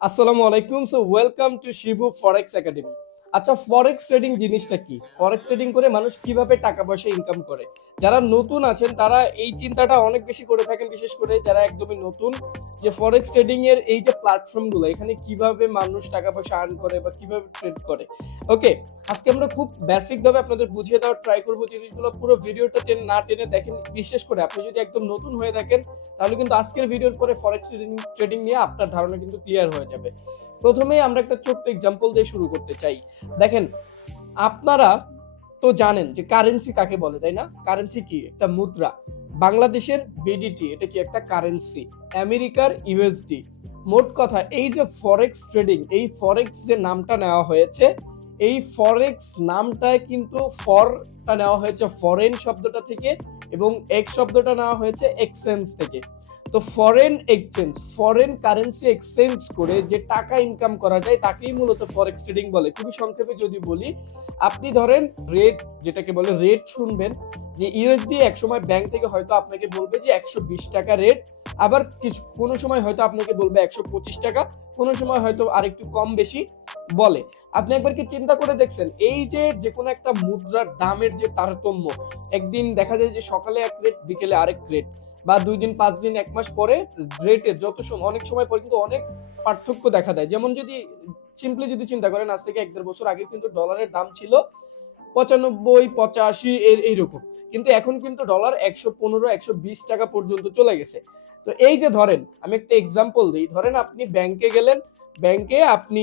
আসসালামু আলাইকুম। So welcome to Shibu forex academy. আচ্ছা, ফরেক্স ট্রেডিং জিনিসটা কি? ফরেক্স ট্রেডিং করে মানুষ কিভাবে টাকা পয়সা ইনকাম করে? যারা নতুন আছেন তারা এই চিন্তাটা অনেক বেশি করে থাকেন, বিশেষ করে যারা একদমই নতুন, যে ফরেক্স ট্রেডিং এর এই যে প্ল্যাটফর্মগুলো, এখানে কিভাবে মানুষ টাকা পয়সা আর্ন করে বা কিভাবে ট্রেড করে। ওকে, আজকে আমরা খুব বেসিক ভাবে আপনাদের বুঝিয়ে দেওয়ার ট্রাই করব জিনিসগুলো। পুরো ভিডিওটা না টেনে দেখেন। বিশেষ করে আপনি যদি একদম নতুন হয়ে থাকেন, তাহলে কিন্তু আজকের ভিডিওর পরে ফরেক্স ট্রেডিং নিয়ে আপনার ধারণা কিন্তু ক্লিয়ার হয়ে যাবে। প্রথমেই আমরা একটা ছোট্ট এক্সাম্পল দিয়ে শুরু করতে চাই। দেখেন, আপনারা তো জানেন যে কারেন্সি কাকে বলে, তাই না? কারেন্সি কি? একটা মুদ্রা। বাংলাদেশের বিডিটি এটা কি? একটা কারেন্সি। আমেরিকার ইউএসডি। মোট কথা, এই যে ফরেক্স ট্রেডিং, এই ফরেক্স যে নামটা নেওয়া হয়েছে, এই ফরেক্স নামটায় কিন্তু ফরটা নেওয়া হয়েছে ফরেন শব্দটা থেকে, এবং এক্স শব্দটা নেওয়া হয়েছে এক্সচেঞ্জ থেকে। তো foreign exchange, foreign currency exchange করে যে টাকা ইনকাম করা যায় তাকেই মূলত ফরেক্স ট্রেডিং বলে। খুবই সংক্ষেপে যদি বলি, আপনি ধরেন রেট, যেটাকে বলে রেট শুনবেন, যে ইউএসডি একসময় ব্যাংক থেকে হয়তো আপনাকে বলবে যে 120 টাকা রেট, আবার কিছু কোনো সময় হয়তো আপনাকে বলবে 125 টাকা, কোনো সময় হয়তো আরেকটু কম বেশি বলে। আপনি একবার কি চিন্তা করে দেখছেন, এই যে যে কোনো একটা মুদ্রার দামের যে তারতম্য, একদিন দেখা যায় যে সকালে এক রেট, বিকেলে আরেক রেট, বা 2 দিন, 5 দিন, 1 মাস পরে রেটের যত সময়, অনেক সময় পরে কিন্তু অনেক পার্থক্য দেখা দেয়। যেমন যদি সিম্পলি যদি চিন্তা করেন, আজ থেকে 1-1.5 বছর আগে কিন্তু ডলারের দাম ছিল 95-85 এইরকম, কিন্তু এখন কিন্তু ডলার 115-120 টাকা পর্যন্ত চলে গেছে। তো এই যে ধরেন, আমি একটা এক্সাম্পল দিই, ধরেন আপনি ব্যাংকে গেলেন, ব্যাংকে আপনি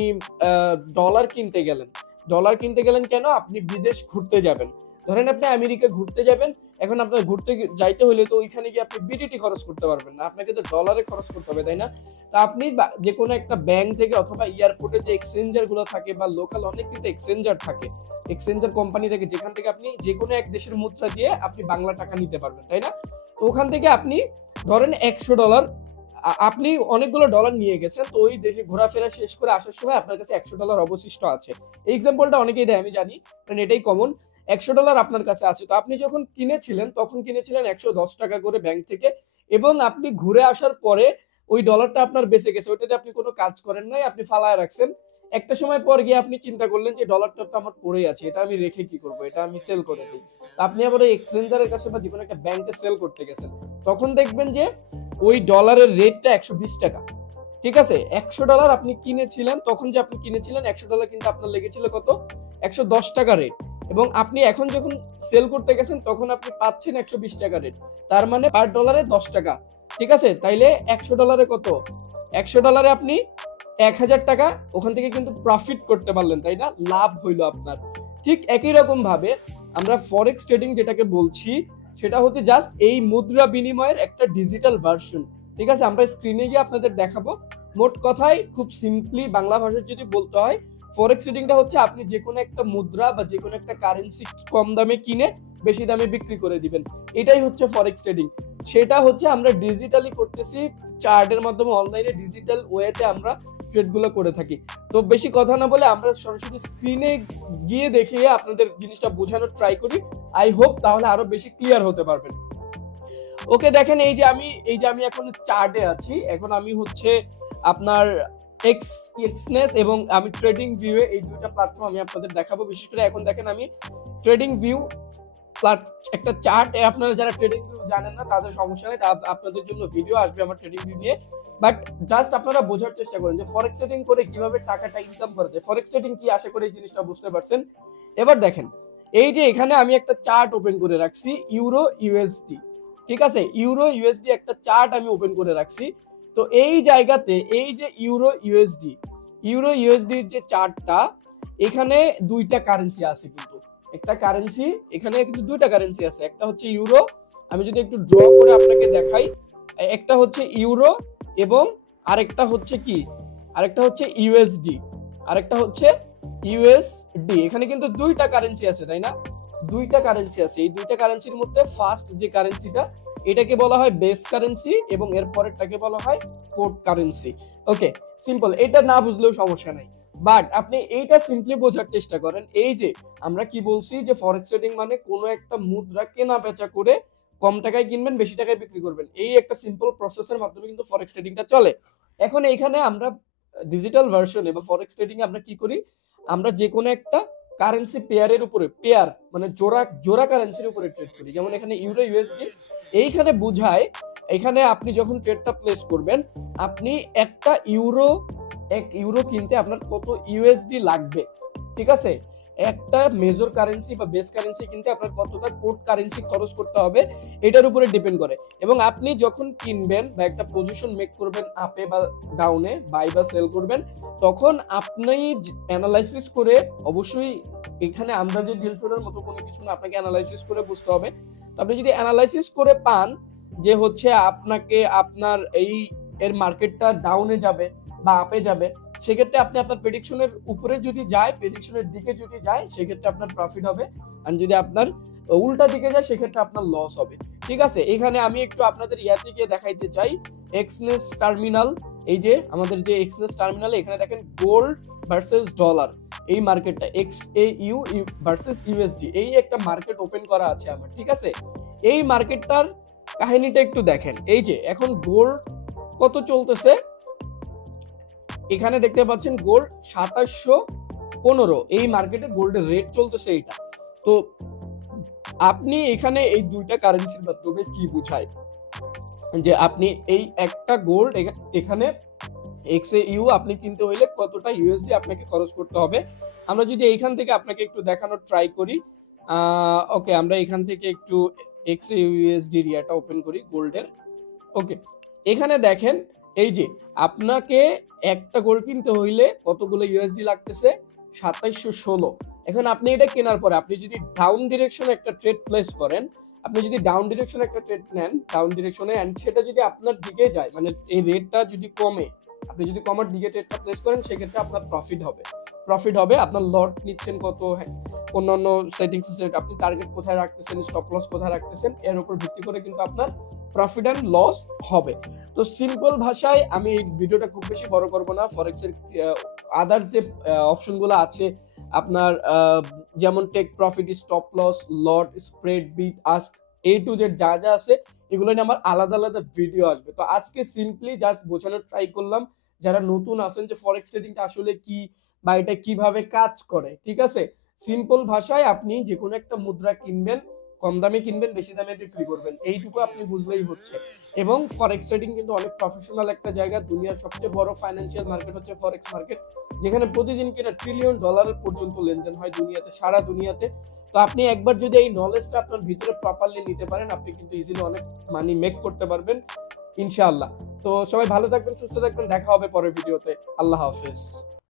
ডলার কিনতে গেলেন। ডলার কিনতে গেলেন কেন? আপনি বিদেশ ঘুরতে যাবেন। ধরেন আপনি আমেরিকা ঘুরতে যাবেন। এখন আপনার ঘুরতে যাইতে হলে তো ওইখানে গিয়ে আপনি বিডিটি খরচ করতে পারবেন না, আপনাকে তো ডলারে খরচ করতে হবে, তাই না? তা আপনি যে কোনো একটা ব্যাংক থেকে অথবা এয়ারপোর্টে যে এক্সচেঞ্জার গুলো থাকে, বা লোকাল অনেক কিন্তু এক্সচেঞ্জার থাকে, এক্সচেঞ্জার কোম্পানি থেকে, যেখান থেকে আপনি যে কোনো এক দেশের মুদ্রা দিয়ে আপনি বাংলা টাকা নিতে পারবেন, তাই না? তো ওখান থেকে আপনি ধরেন $100, আপনি অনেকগুলো ডলার নিয়ে গেছেন, তো ওই দেশে ঘোরাফেরা শেষ করে আসার সময় আপনার কাছে $100 অবশিষ্ট আছে। এই এক্সাম্পলটা অনেকেই দেয়, আমি জানি, কারণ এটাই কমন। $100 আপনার কাছে আছে, তো আপনি যখন কিনেছিলেন তখন কিনেছিলেন 110 টাকা করে ব্যাংক থেকে, এবং আপনি ঘুরে আসার পরে ওই ডলারটা আপনার বেঁচে গেছে, ওইটাতে আপনি কোনো কাজ করেন নাই, আপনি ফালায় রাখছেন। একটা সময় পর গিয়ে আপনি চিন্তা করলেন যে ডলারটা তো আমার পড়েই আছে, এটা আমি রেখে কি করব, এটা আমি সেল করে দিই। আপনি আবার ওই এক্সচেঞ্জারের কাছে বা যে কোনো একটা ব্যাংকে সেল করতে গেছেন, তখন দেখবেন যে ওই ডলারের রেটটা 120 টাকা। ঠিক আছে, $100 আপনি কিনেছিলেন, তখন যে আপনি কিনেছিলেন $100 কিন্তু আপনার লেগেছিল কত? 110 টাকা রেট। এবং আপনি এখন যখন সেল করতে গেছেন তখন আপনি পাচ্ছেন 120 টাকা রেট। তার মানে পার ডলারে 10 টাকা। ঠিক আছে, তাইলে $100 কত? $100 আপনি 1000 টাকা ওখান থেকে কিন্তু প্রফিট করতে পারলেন, তাই না? লাভ হইলো আপনার। ঠিক একই রকম ভাবে আমরা ফরেক্স ট্রেডিং যেটাকে বলছি, সেটা হচ্ছে জাস্ট এই মুদ্রা বিনিময়ের একটা ডিজিটাল ভার্সন। ঠিক আছে, আমরা স্ক্রিনে গিয়ে আপনাদের দেখাবো। মোট কথায় খুব সিম্পলি বাংলা ভাষায় যদি বলতে হয়, ফরেক্স ট্রেডিংটা হচ্ছে আপনি যে কোনো একটা মুদ্রা বা যে কোনো একটা কারেন্সি কম দামে কিনে বেশি দামে বিক্রি করে দিবেন, এটাই হচ্ছে ফরেক্স ট্রেডিং। সেটা হচ্ছে আমরা ডিজিটালি করতেছি, চার্টের মাধ্যমে, অনলাইনে ডিজিটাল ওয়েতে আমরা ট্রেডগুলো করে থাকি। তো বেশি কথা না বলে আমরা সরাসরি স্ক্রিনে গিয়ে দেখিয়ে আপনাদের জিনিসটা বোঝানোর ট্রাই করি। আই হোপ তাহলে আরো বেশি ক্লিয়ার হতে পারবেন। ওকে, দেখেন, এই যে আমি এখন চার্টে আছি, এখন আমি হচ্ছে আপনার এক্সনেস এবং আমি ট্রেডিং ভিউ, এই দুইটা প্ল্যাটফর্ম আমি আপনাদের দেখাবো। বিশেষ করে এখন দেখেন আমি ট্রেডিং ভিউ একটা চার্ট, আপনারা যারা ট্রেডিং ভিউ জানেন না তাদের সমস্যা নেই, আপনাদের জন্য ভিডিও আসবে আমার ট্রেডিং ভিউ নিয়ে। বাট জাস্ট আপনারা বোঝার চেষ্টা করেন যে ফরেক্স ট্রেডিং করে কিভাবে টাকাটা ইনকাম করা যায়। ফরেক্স ট্রেডিং কি, আশা করি এই জিনিসটা বুঝতে পারছেন। এবার দেখেন, এই যে এখানে আমি একটা চার্ট ওপেন করে রাখছি, ইউরো ইউএসডি। ঠিক আছে, ইউরো ইউএসডি একটা চার্ট আমি ওপেন করে রাখছি। তো এই জায়গাতে এই যে ইউরো ইউএসডির যে চার্টটা, এখানে দুইটা কারেন্সি আছে কিন্তু। একটা কারেন্সি, এখানে কিন্তু দুইটা কারেন্সি আছে, একটা হচ্ছে ইউরো, আমি যদি একটু ড্র করে আপনাকে দেখাই, একটা হচ্ছে ইউরো এবং আরেকটা হচ্ছে কি, আরেকটা হচ্ছে ইউএসডি, আরেকটা হচ্ছে ইউএসডি। এখানে কিন্তু দুইটা কারেন্সি আছে, তাই না? দুইটা কারেন্সি আছে। এই দুইটা কারেন্সির মধ্যে ফার্স্ট যে কারেন্সিটা, এটাকে বলা হয় বেস কারেন্সি, এবং এর পরেরটাকে বলা হয় কোড কারেন্সি। ওকে, সিম্পল, এটা না বুঝলেও সমস্যা নাই। বাট আপনি এইটা সিম্পলি বোঝার চেষ্টা করেন, এই যে আমরা কি বলছি যে ফরেক্স ট্রেডিং মানে কোনো একটা মুদ্রা কেনা বেচা করে কম টাকায় কিনবেন, বেশি টাকায় বিক্রি করবেন, এই একটা সিম্পল প্রসেসের মাধ্যমে কিন্তু ফরেক্স ট্রেডিংটা চলে। এখন এইখানে আমরা ডিজিটাল ভার্সনে বা ফরেক্স ট্রেডিং এ আমরা কি করি, আমরা যে কোনো একটা কারেন্সি পেয়ারের উপরে, পেয়ার মানে জোড়া জোড়া কারেন্সির উপরে ট্রেড করি। যেমন এখানে ইউরো ইউএসডি, এইখানে বুঝায়, এখানে আপনি যখন ট্রেডটা প্লেস করবেন, আপনি একটা ইউরো, এক ইউরো কিনতে আপনার কত ইউএসডি লাগবে, ঠিক আছে, একটা মেজর কারেন্সি বা বেস কারেন্সি কিনতে আপনার কতটা কোড কারেন্সি খরচ করতে হবে, এটার উপরে ডিপেন্ড করে। এবং আপনি যখন কিনবেন বা একটা পজিশন মেক করবেন আপে বা ডাউনে, বাই বা সেল করবেন, তখন আপনি অ্যানালাইসিস করে, অবশ্যই এখানে আন্দাজে ডিল করার মতো কোনো কিছু না, আপনাকে অ্যানালাইসিস করে বুঝতে হবে। তো আপনি যদি অ্যানালাইসিস করে পান যে হচ্ছে আপনাকে আপনার এই এর মার্কেটটা ডাউনে যাবে বা আপে যাবে, সেক্ষেত্রে আপনি আপনার প্রেডিকশনের উপরে যদি যায়, প্রেডিকশনের দিকে যদি যায়, সেক্ষেত্রে আপনার প্রফিট হবে। আর যদি আপনার উল্টা দিকে যায়, সেক্ষেত্রে আপনার লস হবে। ঠিক আছে, এখানে আমি একটু আপনাদের ইয়াতে গিয়ে দেখাইতে চাই, এক্সনেস টার্মিনাল, এই যে আমাদের যে এক্সনেস টার্মিনালে এখানে দেখেন গোল্ড ভার্সেস ডলার, এই মার্কেটটা XAU ভার্সেস ইউএসডি, এই একটা মার্কেট ওপেন করা আছে আমার, ঠিক আছে। এই মার্কেটটার কাহিনীটা একটু দেখেন, এই যে এখন গোল্ড কত চলতেছে, এখানে দেখতে পাচ্ছেন গোল্ড 2715, এই মার্কেটে গোল্ডের রেট চলতেছে এইটা। তো আপনি এখানে এই দুইটা কারেন্সির মাধ্যমে কি বুঝায়, যে আপনি এই একটা গোল্ড এখানে XAU আপনি কিনতে হইলে কতটা ইউএসডি আপনাকে খরচ করতে হবে। আমরা যদি এইখান থেকে আপনাকে একটু দেখানোর ট্রাই করি, ওকে, আমরা এখান থেকে একটু XAU USD রিয়াটা ওপেন করি গোল্ডের। ওকে, এখানে দেখেন, এই যে আপনাকে একটা গোল্ড কিনতে হইলে কতগুলো ইউএসডি লাগতেছে, 2716। এখন আপনি এটা কেনার পরে আপনি যদি ডাউন ডিরেকশনে একটা ট্রেড প্লেস করেন, আপনি যদি ডাউন ডিরেকশনে একটা ট্রেড নেন, ডাউন ডিরেকশনে, এন্ড সেটা যদি আপনার দিকে যায়, মানে এই রেটটা যদি কমে, আপনি যদি কমার দিকে ট্রেডটা প্লেস করেন, সেক্ষেত্রে আপনার প্রফিট হবে। প্রফিট হবে, আপনার লট নিচ্ছেন কত, অন্যান্য সেটিংস সেট, আপনি টার্গেট কোথায় রাখতেছেন, স্টপ লস কোথায় রাখতেছেন, এর উপর ভিত্তি করে কিন্তু আপনার প্রফিট এন্ড লস হবে। তো সিম্পল ভাষায় আমি এই ভিডিওটা খুব বেশি বড় করব না, ফরেক্সের আদার্স যে অপশনগুলো আছে আপনার, যেমন take profit, stop loss, lot, spread, bid, ask, A to Z যা যা আছে, এগুলো নিয়ে আমার আলাদা আলাদা ভিডিও আসবে। তো আজকে সিম্পলি জাস্ট বোঝানোর ট্রাই করলাম, যারা নতুন আছেন, যে ফরেক্স ট্রেডিংটা আসলে কি বা এটা কিভাবে কাজ করে, ঠিক আছে। সিম্পল ভাষায় আপনি যে কোনো একটা মুদ্রা কিনবেন, কম দামে কিনবেন, বেশি দামে বিক্রি করবেন, এইটুকু আপনি বুঝলেই হচ্ছে। এবং ফরেক্স ট্রেডিং কিন্তু অনেক প্রফেশনাল একটা জায়গা, দুনিয়ার সবচেয়ে বড় ফাইন্যান্সিয়াল মার্কেট হচ্ছে ফরেক্স মার্কেট, যেখানে প্রতিদিন কিনা ট্রিলিয়ন ডলারের পর্যন্ত লেনদেন হয় দুনিয়াতে, সারা দুনিয়াতে। তো আপনি একবার যদি এই নলেজটা আপনার ভিতরে প্রপারলি নিতে পারেন, আপনি কিন্তু ইজিলি অনেক মানি মেক করতে পারবেন ইনশাআল্লাহ। তো সবাই ভালো থাকবেন, সুস্থ থাকবেন, দেখা হবে পরের ভিডিওতে। আল্লাহ হাফেজ।